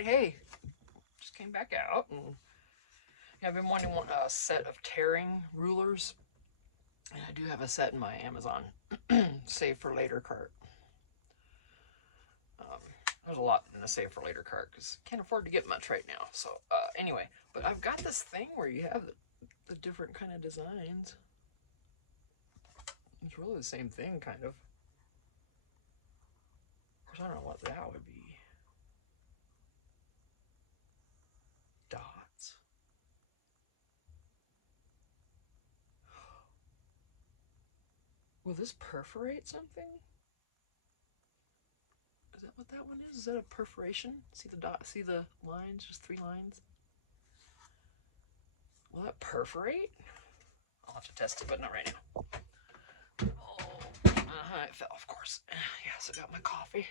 Alright, hey, just came back out, and I've been wanting a set of tearing rulers, and I do have a set in my Amazon save for later cart. There's a lot in the save for later cart because can't afford to get much right now. So anyway, but I've got this thing where you have the different kind of designs. It's really the same thing, kind of. Of course, I don't know what that would be. Dots. Will this perforate something? Is that what that one is? Is that a perforation? See the dot? See the lines? Just 3 lines? Will that perforate? I'll have to test it, but not right now. Oh, it fell, of course. Yes, I got my coffee.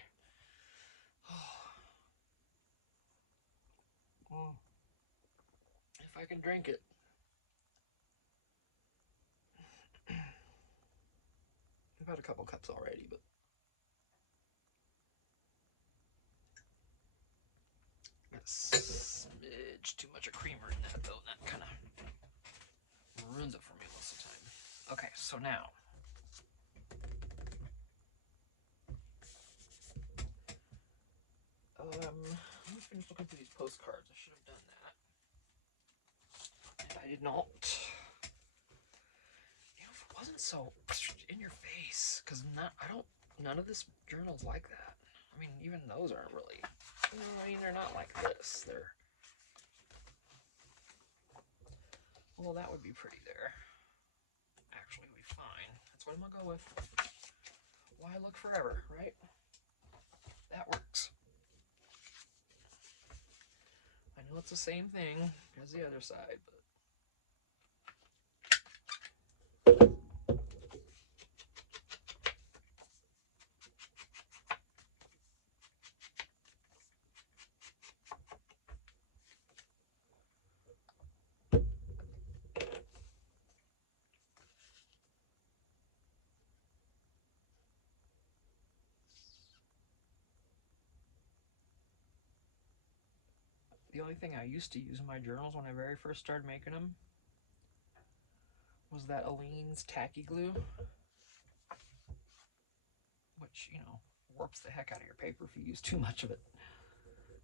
Oh. If I can drink it. I've had a couple cups already, but got a smidge too much of creamer in that, though, and that kind of ruins it for me most of the time. Okay, so now let me finish looking through these postcards. I should have done that, and I did not. You know, if it wasn't so in your face, because none of this journal's like that. I mean, even those aren't really. I mean, they're not like this. They're. Well, that would be pretty there. Actually, it would be fine. That's what I'm gonna go with. Why look forever, right? That works. I know it's the same thing as the other side, but. The only thing I used to use in my journals when I very first started making them was that Aleene's tacky glue, which, warps the heck out of your paper if you use too much of it.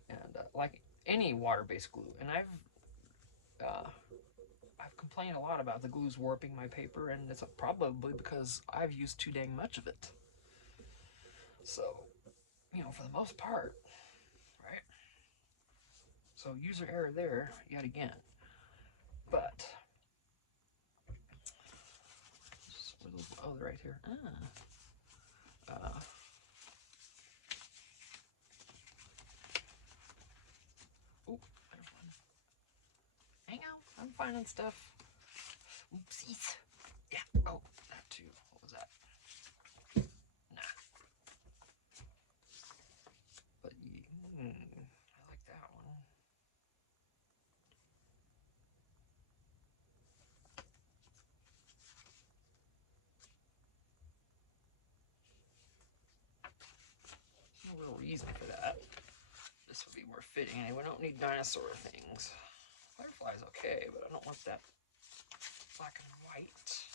And like any water-based glue, and I've complained a lot about the glues warping my paper, and it's probably because I've used too dang much of it. So, for the most part, right? So user error there, yet again. But, oh, they're right here. Oh, hang on, I'm finding stuff. Oopsies. Yeah, oh, that too. What was that? Nah. But, I like that one. No real reason for that. This would be more fitting. Anyway, we don't need dinosaur things. Firefly's okay, but I don't want that black and white.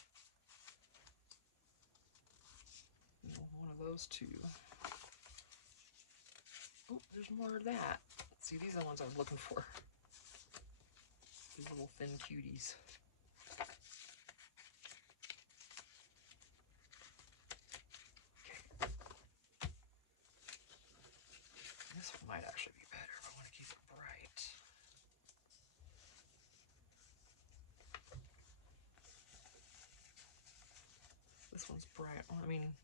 One of those two. Oh, there's more of that. See, these are the ones I was looking for. These little thin cuties. Okay. This one might actually be better if I want to keep it bright. This one's bright. Well, I mean,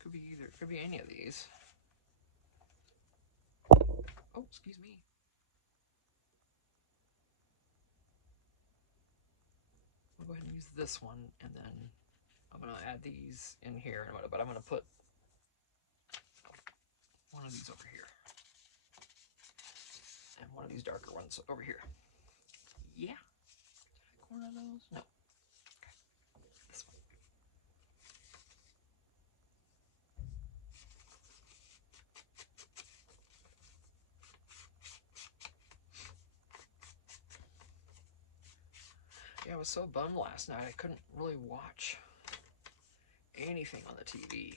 could be either. Could be any of these. Oh, excuse me. I'll go ahead and use this one, and then I'm going to add these in here, but I'm going to put one of these over here. And one of these darker ones over here. Yeah. Did I corner those? No. Okay. This one. I was so bummed last night I couldn't really watch anything on the TV.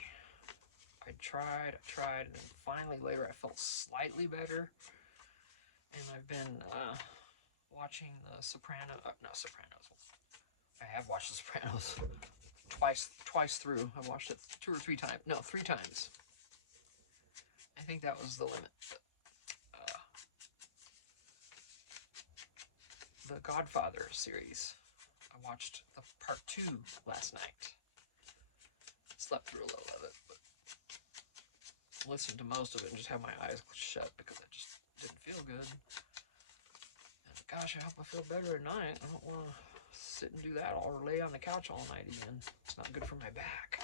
I tried, and then finally later I felt slightly better. And I've been watching The Sopranos. Not Sopranos. I have watched The Sopranos twice through. I watched it 2 or 3 times. No, 3 times. I think that was the limit. The Godfather series. I watched the part 2 last night. Slept through a little of it, but listened to most of it and just had my eyes shut because I just didn't feel good. And gosh, I hope I feel better at night. I don't want to sit and do that or lay on the couch all night again. It's not good for my back.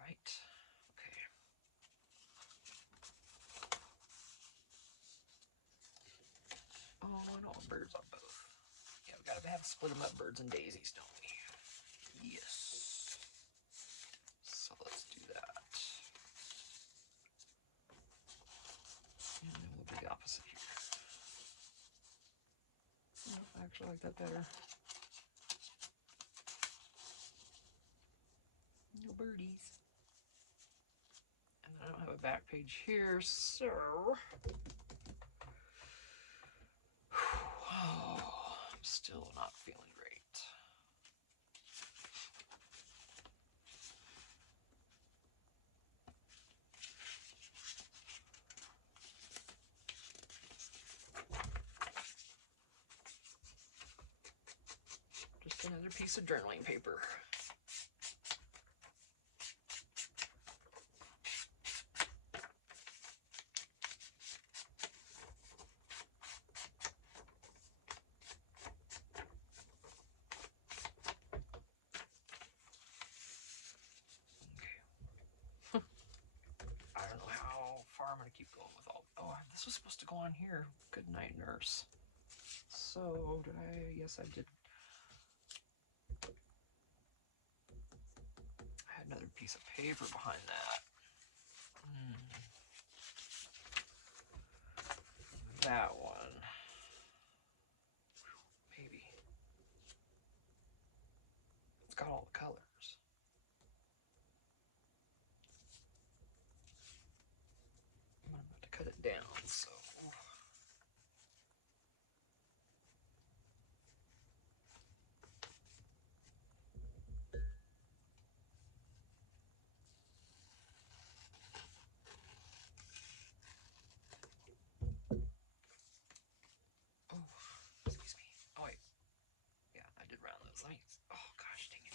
Right? Okay. Oh, I know birds on both. Yeah, we gotta have split them up birds and daisies, don't we? Yes. So let's do that. And then we'll do the opposite here. Oh, I actually like that better. No birdies. And I don't have a back page here, so... Oh, I'm still not feeling great. Just another piece of journaling paper. I don't know how far I'm going to keep going with all... Oh, this was supposed to go on here. Good night, nurse. So, did I... Yes, I did. I had another piece of paper behind that. That one. Maybe. It's got all the colors. I'm about to cut it down, so... Oh, excuse me. Oh, wait. Yeah, I did round those. Let me... Oh, gosh, dang it.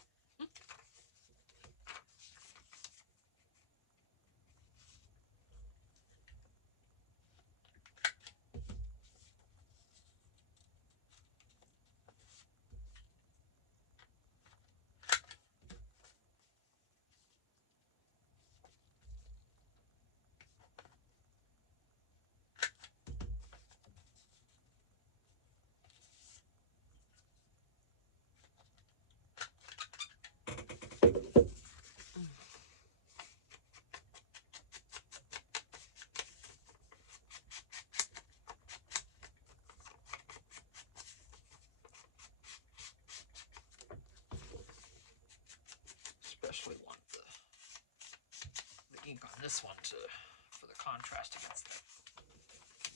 Especially want the ink on this one for the contrast against the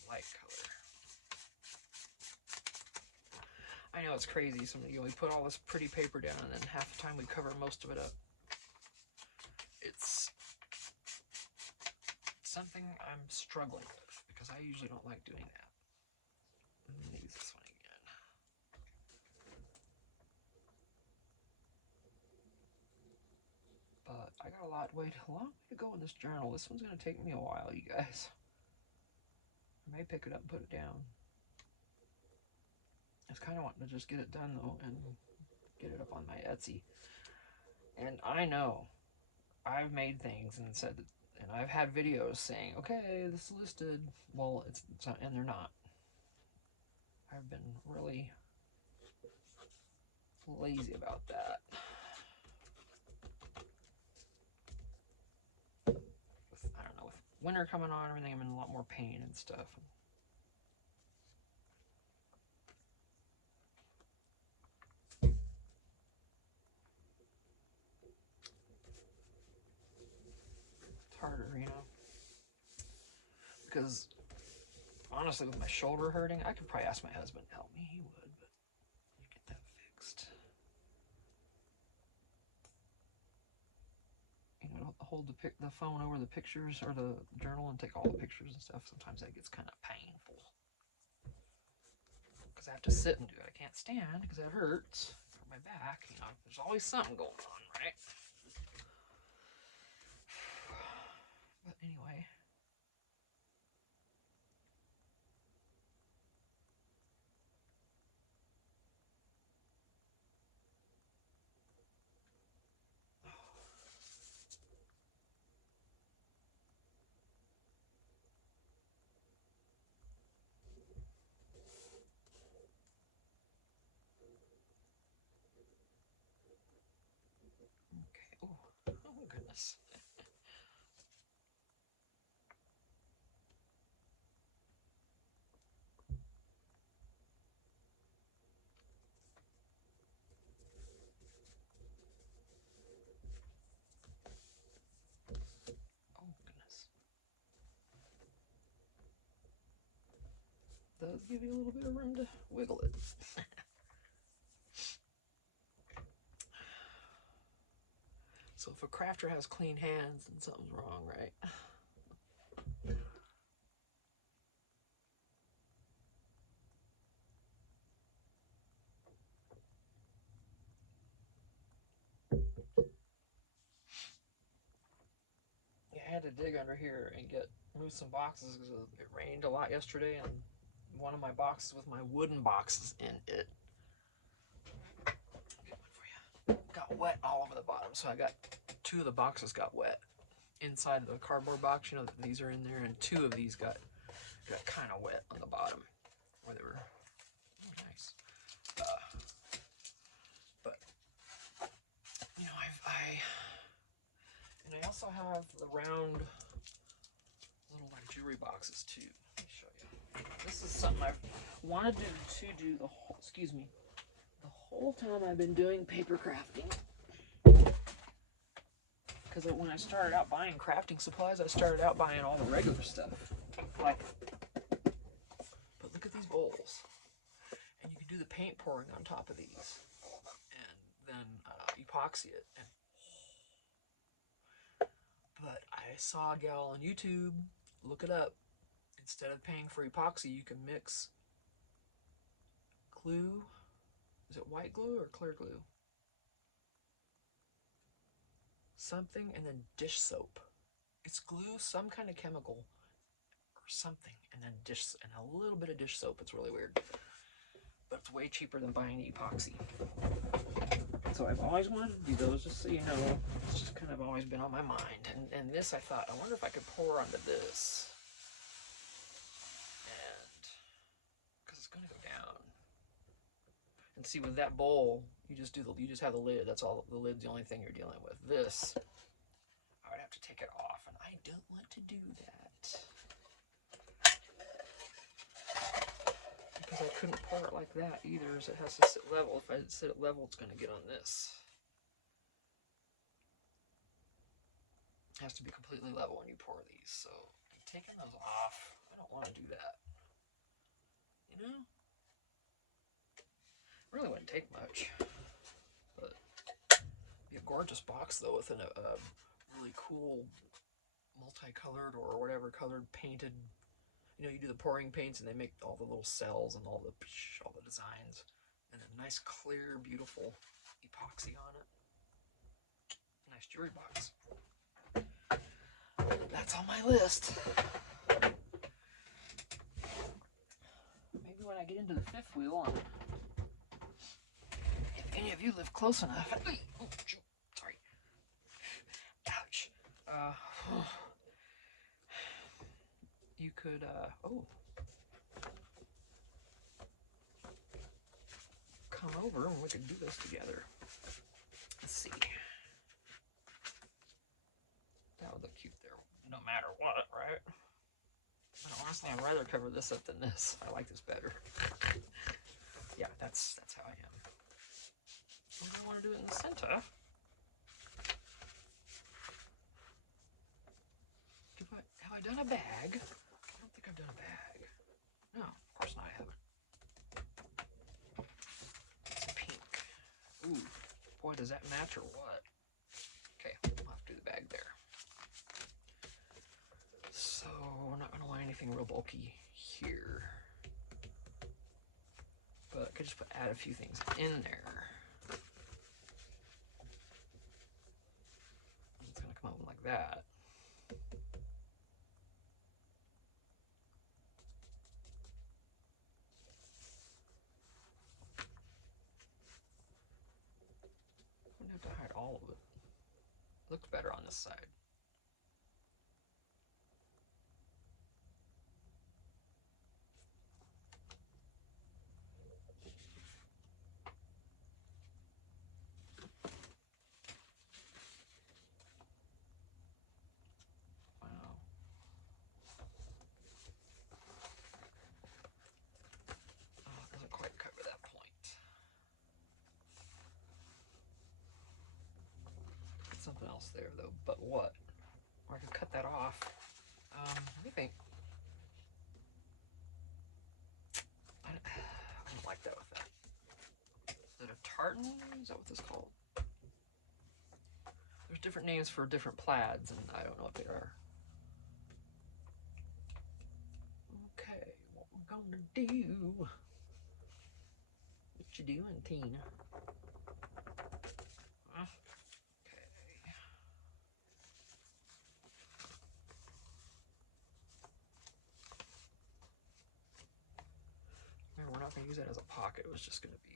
light color. I know it's crazy. We put all this pretty paper down, and then half the time we cover most of it up. It's something I'm struggling with because I usually don't like doing that. Let me use this one again. But I got a long way to go in this journal. This one's going to take me a while, you guys. I may pick it up and put it down. I was kind of wanting to just get it done, though, and get it up on my Etsy. And I know I've made things and said that, and I've had videos saying, okay, this is listed. Well, it's not, and they're not. I've been really lazy about that. I don't know, with winter coming on, everything, I'm in a lot more pain and stuff. because honestly, with my shoulder hurting, I could probably ask my husband to help me. He would, but you get that fixed. You know, hold the phone over the pictures or the journal and take all the pictures and stuff. Sometimes that gets kind of painful because I have to sit and do it. I can't stand because it hurts for my back. You know, there's always something going on, right? But anyway. Okay. Oh goodness. Oh goodness. Does give you a little bit of room to wiggle it. So if a crafter has clean hands, then something's wrong, right? Yeah, I had to dig under here and move some boxes because it rained a lot yesterday, and one of my boxes with my wooden boxes in it got wet all over the bottom. So I got two of the boxes got wet inside the cardboard box. You know, these are in there, and two of these got kind of wet on the bottom where they were nice. But you know, I also have the round little like jewelry boxes too. Let me show you. This is something I've wanted to do the whole time I've been doing paper crafting. Because when I started out buying crafting supplies, I started out buying all the regular stuff. Like, but look at these bowls. And you can do the paint pouring on top of these. And then epoxy it. But I saw a gal on YouTube, look it up. Instead of paying for epoxy, you can mix glue. Is it white glue or clear glue? Something, and then dish soap. It's glue, some kind of chemical, or something, and then a little bit of dish soap. It's really weird, but it's way cheaper than buying the epoxy. So I've always wanted to do those, just so you know. It's just kind of always been on my mind. And this, I thought, I wonder if I could pour onto this, and because it's going to go down. And see, with that bowl, you just have the lid. That's all. The lid's the only thing you're dealing with. This, I would have to take it off, and I don't want to do that because I couldn't pour it like that either. So it has to sit level. If I sit it level, it's going to get on this. It has to be completely level when you pour these. So I'm taking those off. I don't want to do that. You know, really wouldn't take much, but be a gorgeous box though with a really cool multicolored or whatever colored painted. You know, you do the pouring paints and they make all the little cells and all the designs, and a nice clear beautiful epoxy on it. Nice jewelry box. That's on my list. Maybe when I get into the fifth wheel, if any of you live close enough. Oh, sorry. Ouch. You could, come over and we could do this together. Let's see. That would look cute there, no matter what, right? But honestly, I'd rather cover this up than this. I like this better. Yeah, that's how I am. I want to do it in the center. Have I done a bag? I don't Does that match or what? Okay, we'll have to do the bag there. So we're not going to want anything real bulky here. But I could just add a few things in there. It's going to come out like that. I wouldn't have to hide all of it. It looks better on this side. Something else there though, but what? Or I could cut that off. Let me think. I don't like that with that. Is it a tartan? Is that what this is called? There's different names for different plaids, and I don't know what they are. Okay, what we're gonna do? What you doing, Tina? Huh? We're not going to use that as a pocket. It was just going to be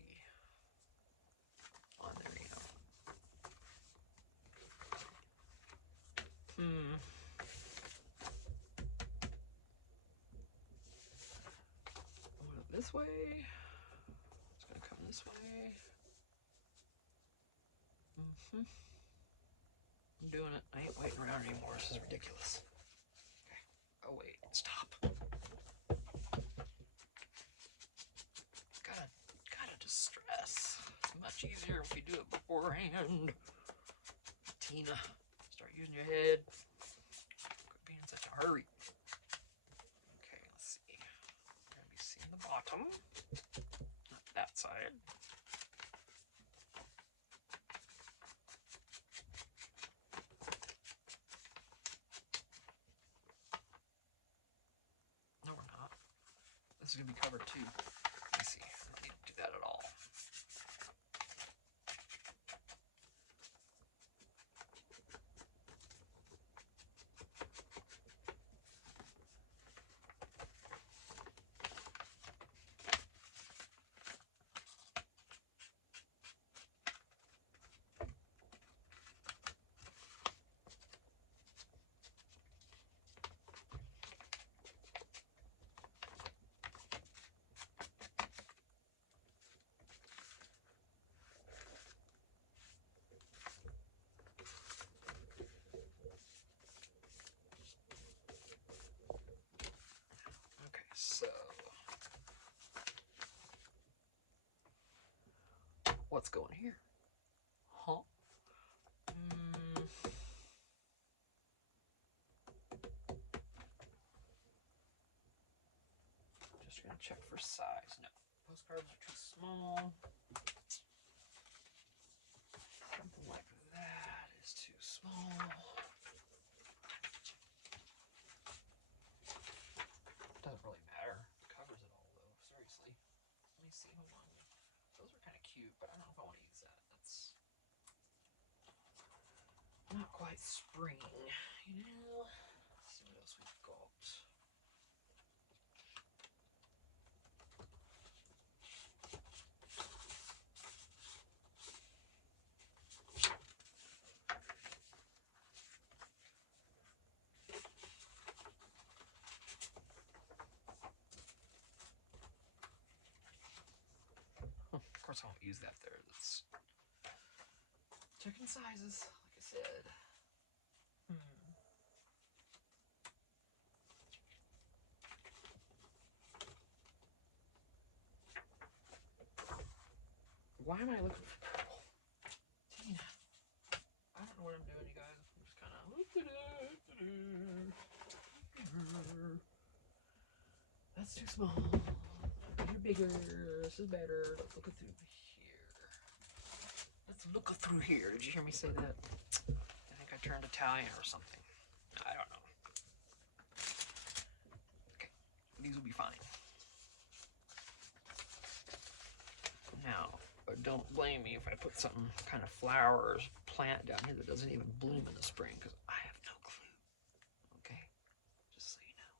on there, you know. This way. It's going to come this way. I'm doing it. I ain't waiting around anymore. This is ridiculous. Okay. Oh, wait. Stop. Gotta distress. It's much easier if we do it beforehand. Tina, start using your head. Quit being in such a hurry. Okay, let's see. We're going to be seeing the bottom. Not that side. No, we're not. This is going to be covered too. Let's see. I don't need to do that at all. So, what's going here? Huh? Just gonna check for size. No, postcards are too small. Something like that is too small. Doesn't really matter. It covers it all though. Seriously. Let me see. Hold on. Those are kind of cute, but I don't know if I want to use that. That's not quite spring, you know. Let's see what else we've got. Of course, I won't use that there. That's checking sizes, like I said. Why am I looking for purple? Tina. I don't know what I'm doing, you guys. I'm just kind of. That's too small. You're bigger. This is better. Let's look it through here. Let's look through here. Did you hear me say that? I think I turned Italian or something. I don't know. Okay, these will be fine. Now, don't blame me if I put some kind of flower or plant down here that doesn't even bloom in the spring, because I have no clue. Okay? Just so you know.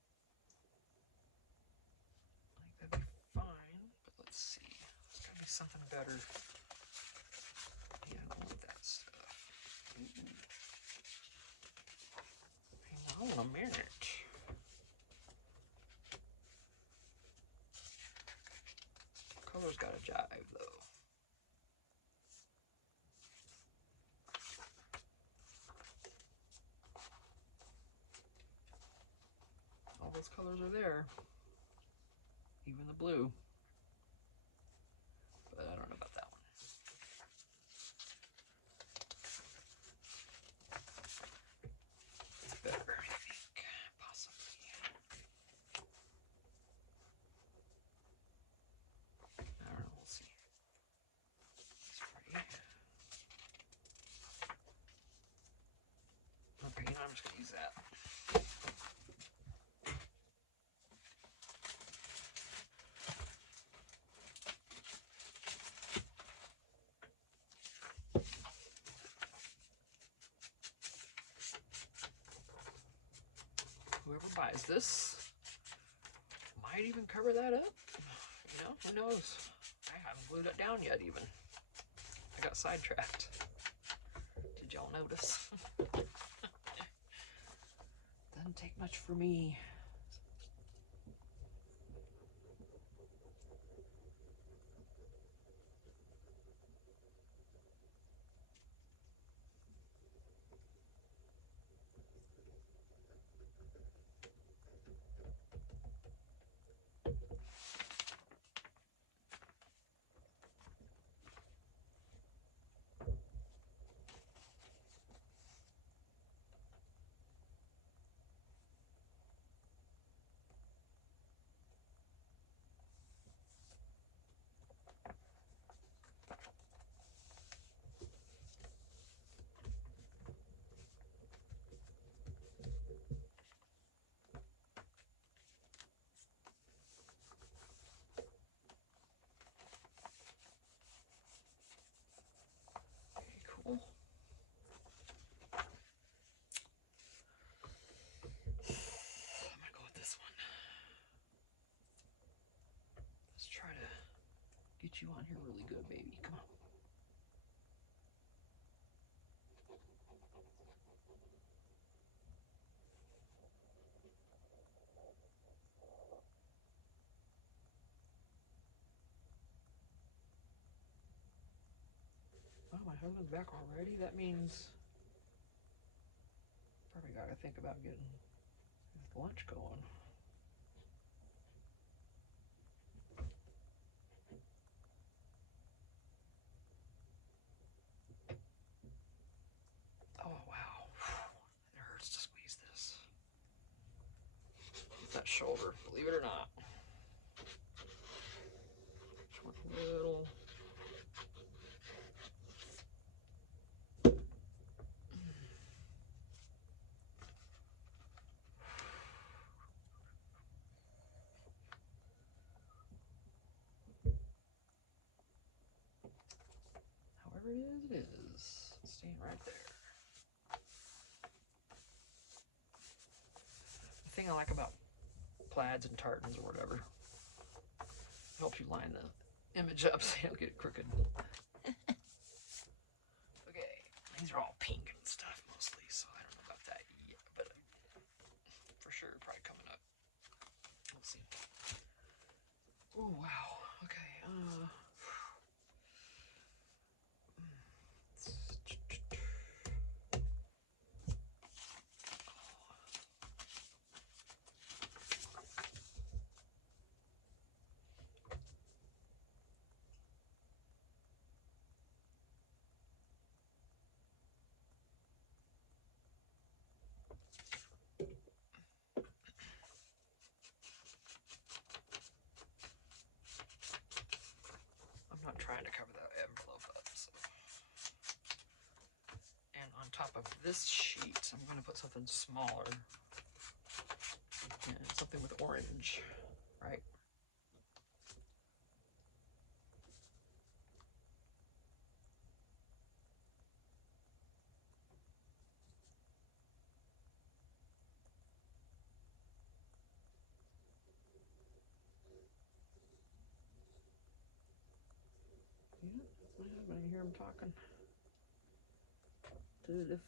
I think that'd be fine, but let's see. There's gotta be something better. Yeah, I don't want that stuff. Hang on a minute. Color's gotta jive, though. All those colors are there. Even the blue. But I don't know about that one. It's better, I think. Possibly. I don't know, we'll see. It's pretty. Okay, you know, I'm just gonna use that. Whoever buys this might even cover that up. You know, who knows? I haven't glued it down yet even. I got sidetracked. Did y'all notice? Doesn't take much for me. Cool. I'm gonna go with this one. Let's try to get you on here really good, baby. Come on. Oh, my husband's back already? That means probably gotta think about getting his lunch going. Oh, wow. It hurts to squeeze this. It's that shoulder, believe it or not. Just went a little. However it is. It's staying right there. The thing I like about plaids and tartans or whatever, it helps you line the image up so you don't get it crooked. Okay, these are all pink and stuff mostly, so I don't know about that yet, but for sure probably coming up. We'll see. Oh, wow. Okay, this sheet, I'm going to put something smaller. And something with orange, right? Yeah, that's what happened. I hear him talking to Phoebe.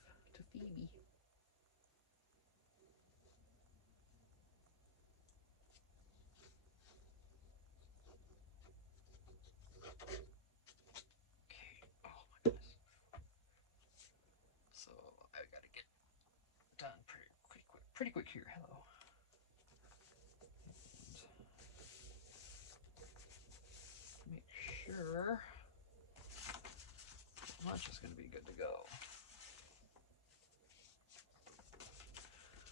Okay. Oh my goodness. So I gotta get done pretty quick here. Hello. And make sure lunch is gonna be good to go.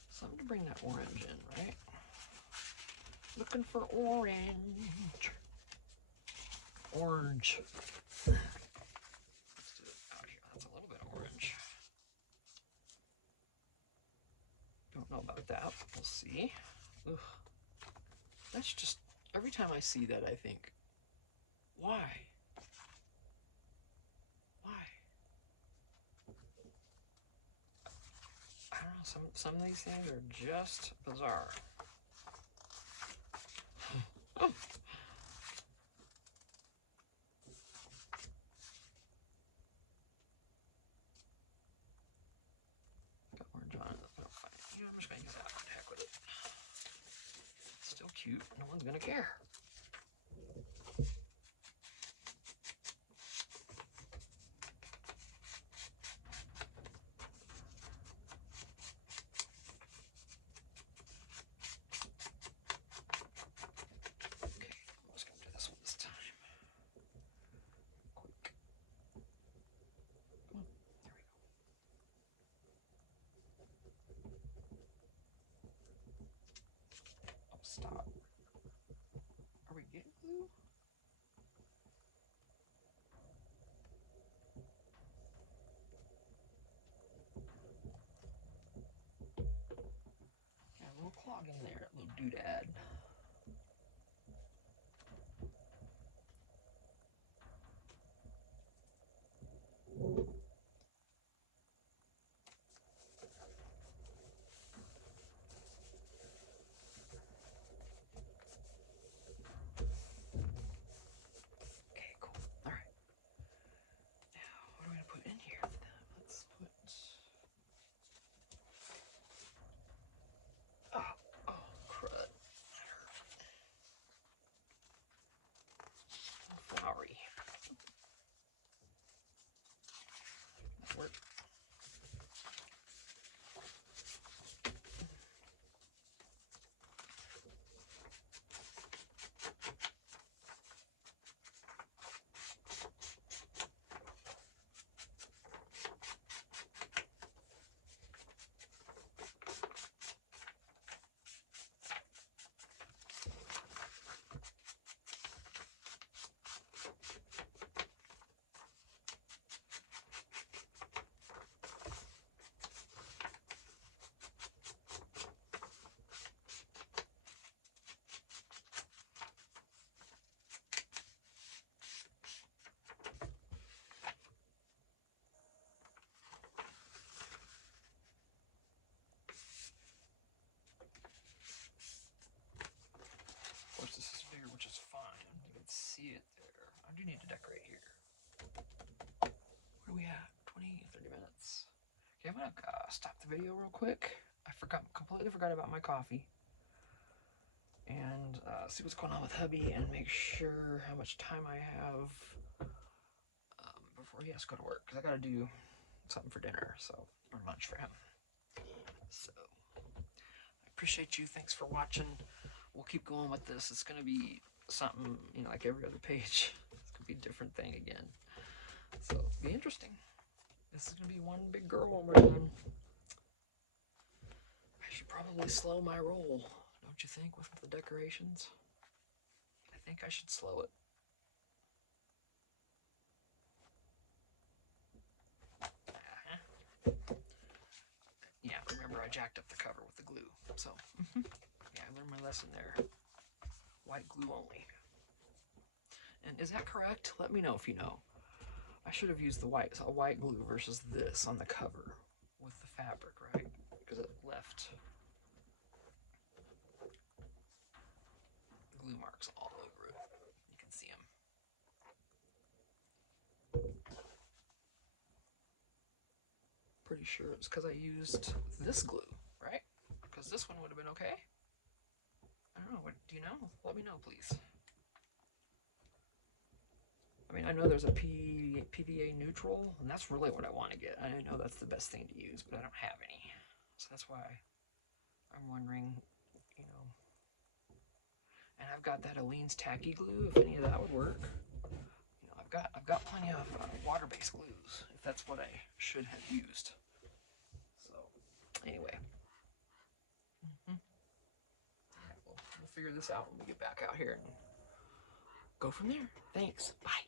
So I'm gonna bring that orange in, right? Looking for orange. Orange. Let's do it out here. That's a little bit of orange. Don't know about that, but we'll see. Ugh. That's just, every time I see that, I think, why? Why? I don't know, some of these things are just bizarre. Oh. Got orange on it. Oh, fine. You know, I'm just gonna use that. What the heck with it? It's still cute. No one's gonna care. Okay, I'm just gonna do this one this time. Quick. Come on. There we go. Oh, stop. Are we getting glue? Got a little clog in there, a little doodad. Okay, cool. All right. Now, what am I gonna put in here for them? Let's put. Oh, crud. Flowery. That worked. Of course, this is bigger, which is fine. You can see it there. I do need to decorate here. Where are we at? 20, 30 minutes. Okay, I'm gonna stop the video real quick. I completely forgot about my coffee. And see what's going on with hubby and make sure how much time I have before he has to go to work. Because I gotta do something for dinner, or lunch for him. So, I appreciate you. Thanks for watching. We'll keep going with this. It's gonna be something, like every other page. It's gonna be a different thing again. So, it'll be interesting. This is gonna be one big girl when we're done. I should probably slow my roll, don't you think, with the decorations? I think I should slow it. I jacked up the cover with the glue. So, yeah, I learned my lesson there. White glue only. And is that correct? Let me know if you know. I should have used the white glue versus this on the cover with the fabric, right? Because it left glue marks all over it. You can see them. Pretty sure it's because I used this glue, right? Because this one would have been okay. I don't know. Do you know? Let me know, please. I mean, I know there's a PVA neutral, and that's really what I want to get. I know that's the best thing to use, but I don't have any. So that's why I'm wondering, you know. And I've got that Aleene's tacky glue, if any of that would work. You know, I've got plenty of water-based glues, if that's what I should have used. So, anyway. We'll figure this out when we get back out here and go from there. Thanks. Bye.